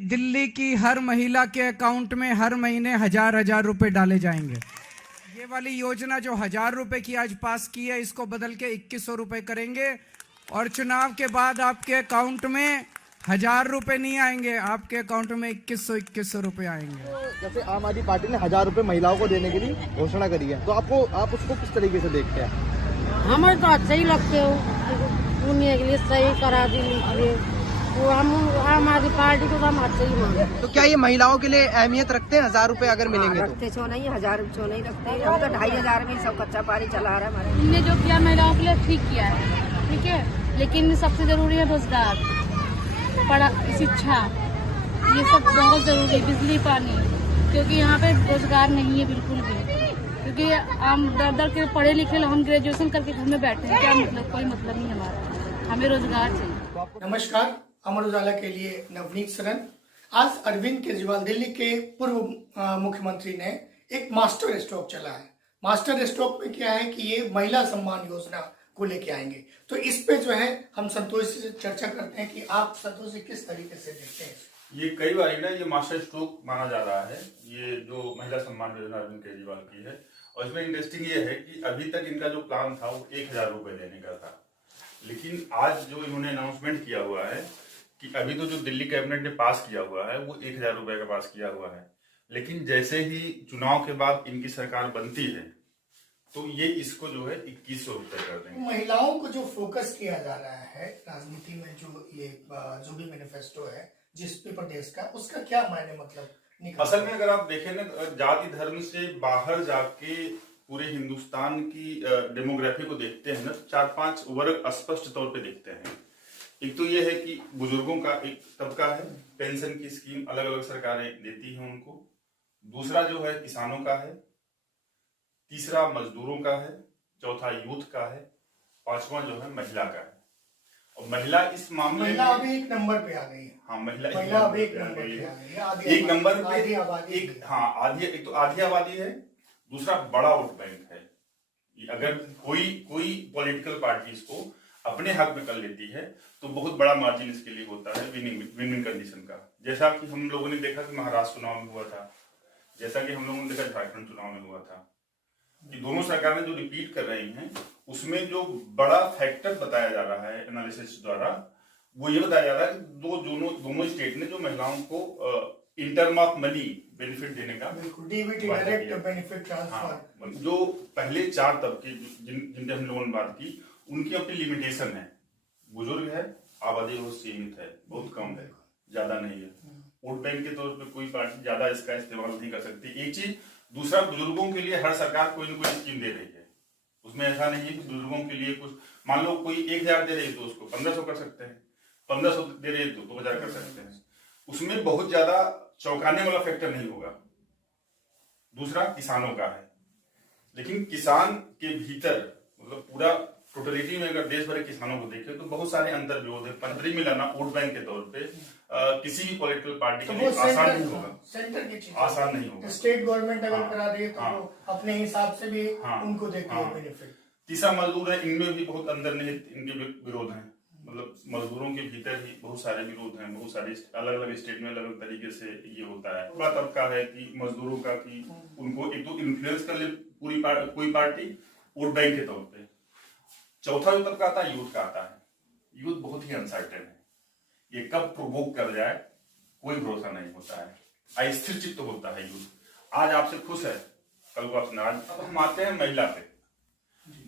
दिल्ली की हर महिला के अकाउंट में हर महीने 1,000 रुपए डाले जाएंगे। ये वाली योजना जो 1,000 रुपए की आज पास की है, इसको बदल के 2,100 रुपए करेंगे और चुनाव के बाद आपके अकाउंट में 1,000 रुपए नहीं आएंगे, आपके अकाउंट में 2,100 रुपए आएंगे। जैसे आम आदमी पार्टी ने 1,000 रुपए महिलाओं को देने के लिए घोषणा करी है, तो आप उसको किस तरीके से देखते हैं? हमें तो अच्छा ही लगते हो, दुनिया के लिए सही करा दी लीजिए, वो हम आम आदमी पार्टी को तो हम अच्छा ही मानते। तो क्या ये महिलाओं के लिए अहमियत रखते हैं 1,000 रुपए अगर मिलेंगे? रखते छो नहीं, 1,000 छो नहीं रखते, हम तो 2,500 में सब कच्चा पानी चला रहा है हमारे। इनने जो किया महिलाओं के लिए ठीक किया है, ठीक है, लेकिन सबसे जरूरी है रोजगार, पढ़ा, शिक्षा, ये सब बहुत जरूरी है, बिजली पानी, क्योंकि यहाँ पे रोजगार नहीं है बिल्कुल भी, क्योंकि हम दर दर के पढ़े लिखे हम ग्रेजुएशन करके घर में बैठे हैं, क्या मतलब, कोई मतलब नहीं हमारा, हमें रोजगार चाहिए। नमस्कार, अमर उजाला के लिए नवनीत सरन। आज अरविंद केजरीवाल, दिल्ली के पूर्व मुख्यमंत्री ने एक मास्टर स्ट्रोक चला है। मास्टर स्ट्रोक में क्या है कि ये महिला सम्मान योजना को लेके आएंगे, तो इस पे जो है हम संतोष से चर्चा करते हैं कि आप संतोष जी किस तरीके से देखते हैं। ये कई बार ना ये मास्टर स्ट्रोक माना जा रहा है, ये जो महिला सम्मान योजना अरविंद केजरीवाल की है। और इसमें इंटरेस्टिंग ये है कि अभी तक इनका जो प्लान था वो 1,000 रुपए देने का था, लेकिन आज जो इन्होंने अनाउंसमेंट किया हुआ है कि अभी तो जो दिल्ली कैबिनेट ने पास किया हुआ है वो 1,000 रुपए का पास किया हुआ है, लेकिन जैसे ही चुनाव के बाद इनकी सरकार बनती है तो ये इसको जो है 2,100 रुपए कर देंगे। महिलाओं को जो फोकस किया जा रहा है राजनीति में, जो भी मैनिफेस्टो है जिस भी प्रदेश का, उसका क्या मायने मतलब? असल में अगर आप देखें ना, जाति धर्म से बाहर जाके पूरे हिंदुस्तान की डेमोग्राफी को देखते हैं ना, 4-5 वर्ग स्पष्ट तौर पे दिखते हैं। एक तो ये है कि बुजुर्गों का एक तबका है, पेंशन की स्कीम अलग अलग सरकारें देती हैं उनको। दूसरा जो है किसानों का है, तीसरा मजदूरों का है, चौथा यूथ का है, पांचवा जो है महिला का है। और महिला इस मामले में अभी एक नंबर पे आ गई है। हाँ, महिला अभी एक नंबर पे आ गई है। एक नंबर पे आधी आबादी, एक तो आधी आबादी है, दूसरा बड़ा वोट बैंक है। अगर कोई पॉलिटिकल पार्टी इसको अपने हक में कर लेती है तो बहुत बड़ा मार्जिन इसके लिए होता है विनिंग कंडीशन का। जैसा कि हम लोगों ने देखा कि महाराष्ट्र चुनाव में हुआ था, जैसा कि हम लोगों ने देखा झारखंड चुनाव में हुआ था, कि दोनों सरकारें जो रिपीट कर रही हैं उसमें जो बड़ा फैक्टर बताया जा रहा है एनालिसिस द्वारा, वो ये बताया जा रहा है कि दोनों स्टेट ने जो महिलाओं को in term of money benefit देने का, डीबीटी डायरेक्ट बेनिफिट ट्रांसफर, जो पहले 4 तबके जिनके हम लोगों ने बात की, उनकी अपनी लिमिटेशन है। बुजुर्ग है, आबादी बहुत सीमित है, बहुत कम है, ज्यादा नहीं है। वोट बैंक के तौर पे कोई पार्टी ज्यादा इसका इस्तेमाल नहीं कर सकती, एक चीज। दूसरा, बुजुर्गों के लिए हर सरकार कोई ना कोई स्कीम दे रही है, उसमें ऐसा नहीं है कि बुजुर्गों के लिए कुछ, मान लो कोई 1,000 दे रही है तो उसको 1,500 कर सकते हैं, 1,500 दे रही है तो 2,000 कर सकते हैं। उसमें बहुत ज्यादा चौंकाने वाला फैक्टर नहीं होगा। दूसरा किसानों का है, लेकिन किसान के भीतर मतलब पूरा टोटलिटी में अगर देश भर के किसानों को देखें तो बहुत सारे अंतर विरोध है। पंथरी में लाना वोट बैंक के तौर पे किसी भी पॉलिटिकल पार्टी के लिए आसान नहीं होगा, सेंटर की चीज आसान नहीं होगा। स्टेट गवर्नमेंट अगर करा रही है तो अपने हिसाब से भी उनको देती है बेनिफिट। तीसरा मजदूर है, इनमें भी बहुत अंतर्निहित इनके विरोध हैं, मतलब मजदूरों के भीतर ही बहुत सारे विरोध हैं, बहुत सारे अलग अलग स्टेट में अलग अलग तरीके से ये होता है। बड़ा तबका है कि मजदूरों का, कि उनको एक तो इन्फ्लुएंस कर ले कोई पार्टी वोट बैंक के तौर पे। चौथा जो तबका आता है यूथ का आता है। यूथ बहुत ही अनसर्टेन है, ये कब प्रोवोक कर जाए कोई भरोसा नहीं होता है, अस्थिर चित्त होता है यूथ। आज आपसे खुश है, कल को आपसे नाराज। अब हम आते हैं महिला पे।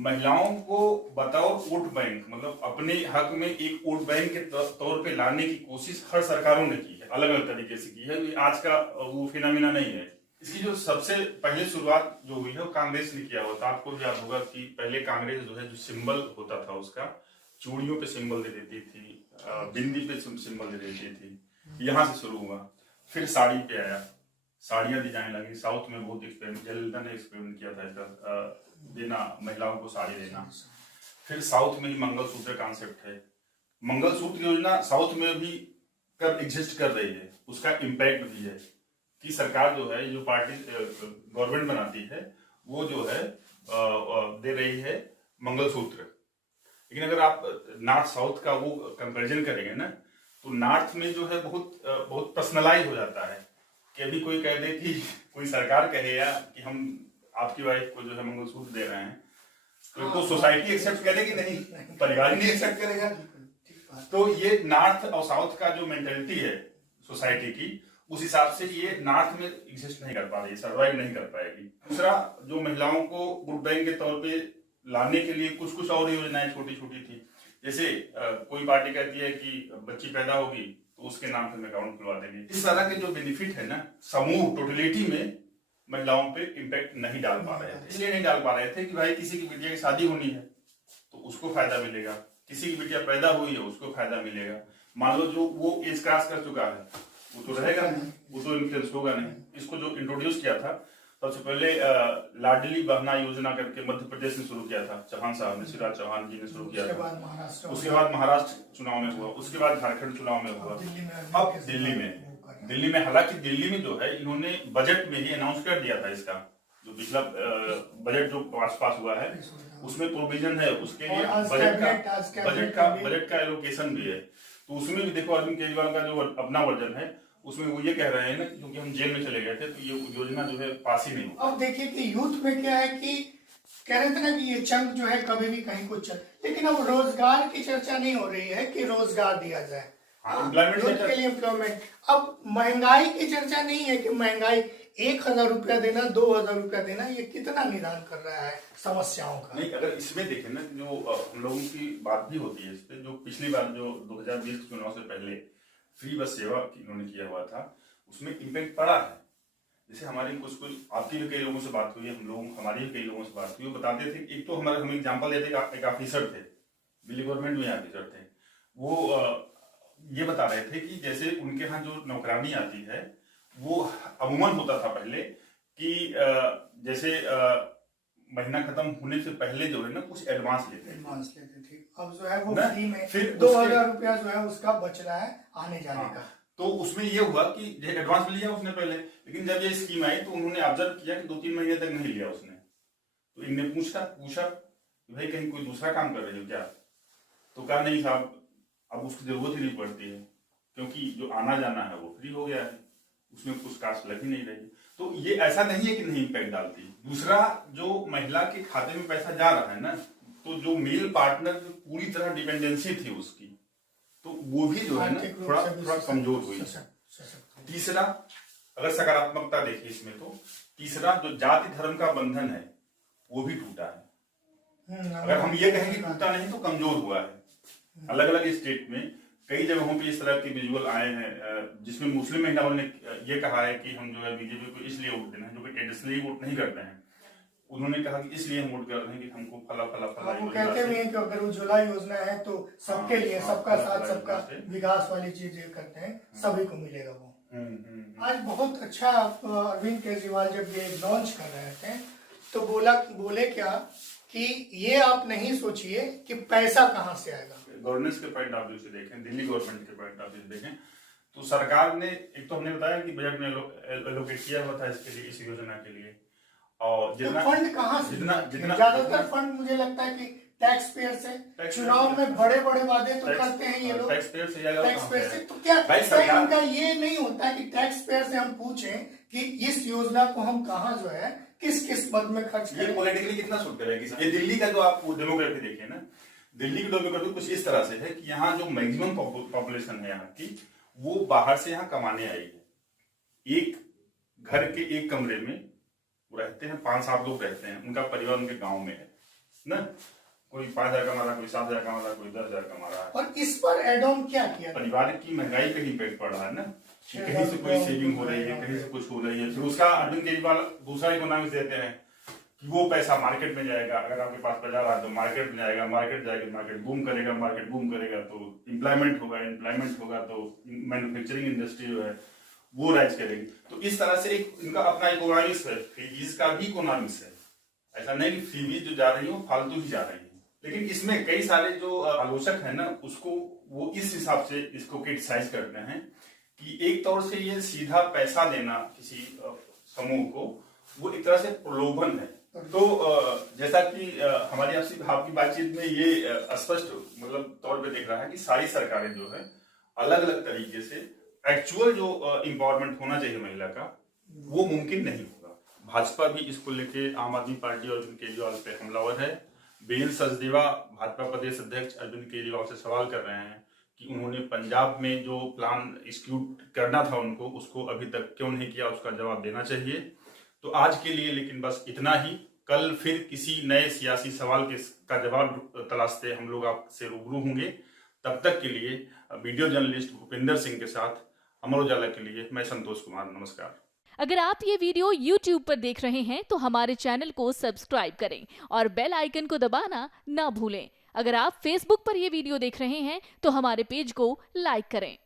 महिलाओं को बतौर वोट बैंक, मतलब अपने हक में एक वोट बैंक के तौर पे लाने की कोशिश हर सरकारों ने की है, अलग अलग तरीके से की है। आज का वो फिनोमिना नहीं है। इसकी जो सबसे पहले शुरुआत जो हुई है वो कांग्रेस ने किया हुआ था। आपको याद होगा कि पहले कांग्रेस जो है, जो सिंबल होता था उसका, चूड़ियों पे सिंबल दे देती थी, बिंदी पे सिंबल दे देती थी, यहाँ से शुरू हुआ। फिर साड़ी पे आया, साड़ियां दी जाने लगी। साउथ में बहुत एक्सपेरिमेंट, जयललिता ने एक्सपेरिमेंट किया था इसका, देना महिलाओं को साड़ी देना। फिर साउथ में ही मंगलसूत्र कॉन्सेप्ट है। मंगलसूत्र योजना साउथ में भी एग्जिस्ट कर रही है, उसका इम्पैक्ट भी है कि सरकार जो है, जो पार्टी गवर्नमेंट बनाती है, वो जो है दे रही है मंगलसूत्र। लेकिन अगर आप नॉर्थ साउथ का वो कंपैरिजन करेंगे ना, तो नॉर्थ में जो है बहुत बहुत पर्सनलाइज हो जाता है कि अभी कोई कह दे कि कोई सरकार कहे या कि हम आपकी वाइफ को जो है मंगलसूत्र दे रहे हैं, तो सोसाइटी एक्सेप्ट करेगी नहीं, परिवार ही नहीं एक्सेप्ट करेगा। तो ये नॉर्थ और साउथ का जो मेंटेलिटी है सोसाइटी की, उस हिसाब से ये नॉर्थ में एग्जिस्ट नहीं कर पा रही, सर्वाइव नहीं कर पाएगी। दूसरा, जो महिलाओं को वोट बैंक के तौर पे लाने के लिए कुछ कुछ और योजनाएं छोटी छोटी थी, जैसे कोई पार्टी कहती है कि बच्ची पैदा होगी तो उसके नाम से हम अकाउंट खुलवा देंगे। इस तरह के जो बेनिफिट है ना, समूह टोटलिटी में महिलाओं पे इम्पैक्ट नहीं डाल पा रहे थे। इसलिए नहीं डाल पा रहे थे कि भाई किसी की बिटिया की शादी होनी है तो उसको फायदा मिलेगा, किसी की बिटिया पैदा हुई है उसको फायदा मिलेगा। मान लो जो वो एज क्रॉस कर चुका है वो तो रहेगा नहीं, वो तो इन्फ्लुएंस होगा नहीं। इसको जो इंट्रोड्यूस किया था सबसे पहले लाडली बहना योजना करके मध्य प्रदेश में शुरू किया था, चौहान साहब ने, शिवराज चौहान जी ने शुरू किया था। उसके बाद महाराष्ट्र चुनाव में हुआ, उसके बाद झारखंड चुनाव में हुआ, अब दिल्ली में हालांकि दिल्ली में जो है इन्होंने बजट में ही अनाउंस कर दिया था इसका, जो पिछला बजट जो पास हुआ है उसमें प्रोविजन है उसके लिए, बजट का एलोकेशन भी है। तो उसमें भी देखो अरविंद केजरीवाल का जो अपना वर्जन है उसमें वो ये कह रहे हैं ना, क्योंकि हम जेल में चले गए थे तो ये योजना जो है पास ही नहीं हुआ। अब देखिए कि यूथ में क्या है कि कह रहे थे ना कि ये चंग जो है कभी भी कहीं कुछ चल, लेकिन अब रोजगार की चर्चा नहीं हो रही है कि रोजगार दिया जाए, यूथ के लिए एम्प्लॉयमेंट। अब महंगाई की चर्चा नहीं है कि महंगाई 1000 रुपया देना, 2000 रुपया देना, ये कितना निदान कर रहा है समस्याओं का। नहीं, अगर इसमें देखें ना, जो हम लोगों की बात भी होती है इस पे, जो पिछली बार जो 2020 के चुनाव से पहले फ्री बस सेवा इन्होंने किया हुआ था उसमें इम्पैक्ट पड़ा है। जैसे हमारी कुछ आपकी भी कई लोगों से बात हुई है, हमारी भी कई लोगों से बात हुई, वो बताते थे। एक तो हम एग्जाम्पल देते, एक ऑफिसर थे, दिल्ली गवर्नमेंट में ऑफिसर थे, वो ये बता रहे थे कि जैसे उनके यहाँ जो नौकरानी आती है वो अमूमन होता था पहले कि जैसे महीना खत्म होने से पहले जो है ना कुछ एडवांस लेते थे। अब जो है वो फ्री में फिर 2000 रुपया जो है उसका बच रहा है आने जाने का। तो उसमें ये हुआ कि एडवांस लिया उसने पहले, लेकिन जब ये स्कीम आई तो उन्होंने ऑब्जर्व किया कि 2-3 महीने तक नहीं लिया उसने। तो इनने पूछा भाई कहीं कोई दूसरा काम कर रहे हो क्या? तो कहा नहीं साहब, अब उसकी जरूरत ही नहीं पड़ती है क्योंकि जो आना जाना है वो फ्री हो गया है, उसमें कुछ कास्ट लग ही नहीं रही। तो ये ऐसा नहीं है कि नहीं इम्पैक्ट डालती। दूसरा, जो महिला के खाते में पैसा जा रहा है ना, तो जो मेल पार्टनर पूरी तरह डिपेंडेंसी थी उसकी, तो वो भी जो है ना थोड़ा कमजोर हुई। तीसरा, अगर सकारात्मकता देखिए इसमें, तो तीसरा जो जाति धर्म का बंधन है वो भी टूटा है। अगर हम ये कहें कि टूटा नहीं तो कमजोर हुआ है। अलग अलग स्टेट में कई जगहों पे इस तरह के विजुअल आए हैं जिसमें मुस्लिम महिलाओं ने ये कहा है कि हम जो है बीजेपी को इसलिए वोट देना है, जो कि ट्रेडिशनली वोट नहीं करते हैं। उन्होंने कहा कि इसलिए हम वोट कर रहे हैं कि हमको फला वो कहते भी हैं कि अगर उज्ज्वला योजना है तो सबके लिए, सबका साथ सबका विकास वाली चीज करते हैं, सभी को मिलेगा वो। आज बहुत अच्छा अरविंद केजरीवाल जब ये लॉन्च कर रहे थे तो बोले क्या कि ये आप नहीं सोचिए कि पैसा कहाँ से आएगा। गवर्नेंस के पॉइंट ऑफ व्यू से देखें, दिल्ली गवर्नमेंट के पॉइंट ऑफ व्यू से देखें, तो सरकार ने एक तो हमने बताया कि बजट में एलोकेट किया हुआ था इसके लिए, इस योजना के लिए। और जितना फंड कहाँ से, ज्यादातर फंड मुझे लगता है कि टैक्स पेयर से। चुनाव में बड़े बड़े वादे तो करते हैं ये लोग टैक्स पेयर से। तो क्या उनका ये नहीं होता कि टैक्स पेयर से हम पूछें कि इस योजना को हम कहाँ जो है किस पद में खर्च करें, पॉलिटिकली कितना सूट करेगी। ये दिल्ली का जो आप डेमोग्राफी देखिए ना, दिल्ली की डेमोग्राफी कुछ इस तरह से है कि यहाँ जो मैक्सिमम पॉपुलेशन है यहाँ की, वो बाहर से यहाँ कमाने आई है। एक घर के एक कमरे में वो रहते हैं, 5-7 लोग रहते हैं, उनका परिवार उनके गांव में है ना। कोई 5000 कमा रहा, कोई 7000 कमा रहा, कोई 10000 कमा रहा है। और इस पर एड ऑन क्या किया? परिवार की महंगाई पे इम्पैक्ट पड़ रहा है ना, कहीं से कोई सेविंग हो रही है, कहीं से कुछ हो रही है। फिर उसका अरविंद केजरीवाल दूसरा इकोनॉमिक्स देते हैं कि वो पैसा मार्केट में जाएगा। अगर आपके पास पैसा रहा तो मार्केट में जाएगा, मार्केट बूम करेगा, मार्केट बूम करेगा तो एम्प्लॉयमेंट होगा तो मैन्युफैक्चरिंग इंडस्ट्री जो है वो राइज करेगी। तो इस तरह से एक इनका अपना इकोनॉमिक्स है, फ्रीबीज का भी इकोनॉमिक्स है। ऐसा नहीं कि फ्रीबीज जो जा रही हो फालतू ही जा रही है। लेकिन इसमें कई सारे जो आलोचक है ना, उसको वो इस हिसाब से इसको क्रिटिसाइज करते हैं कि एक तौर से ये सीधा पैसा देना किसी समूह को, वो एक तरह से प्रलोभन है। तो जैसा कि हमारी आपकी बातचीत में ये स्पष्ट मतलब तौर पे दिख रहा है कि सारी सरकारें जो है अलग अलग तरीके से एक्चुअल जो एम्पावरमेंट होना चाहिए महिला का वो मुमकिन नहीं होगा। भाजपा भी इसको लेके आम आदमी पार्टी और अरविंद केजरीवाल पे हमलावर है। बेल सचदेवा भाजपा प्रदेश अध्यक्ष अरविंद केजरीवाल से सवाल कर रहे हैं कि उन्होंने पंजाब में जो प्लान एग्जीक्यूट करना था उनको, उसको अभी तक क्यों नहीं किया, उसका जवाब देना चाहिए। तो आज के लिए लेकिन बस इतना ही। कल फिर किसी नए सियासी सवाल का जवाब तलाशते हम लोग आपसे रूबरू होंगे। तब तक के लिए वीडियो जर्नलिस्ट भूपेंद्र सिंह के साथ अमर उजाला के लिए मैं संतोष कुमार, नमस्कार। अगर आप ये वीडियो YouTube पर देख रहे हैं तो हमारे चैनल को सब्सक्राइब करें और बेल आइकन को दबाना ना भूलें। अगर आप Facebook पर ये वीडियो देख रहे हैं तो हमारे पेज को लाइक करें।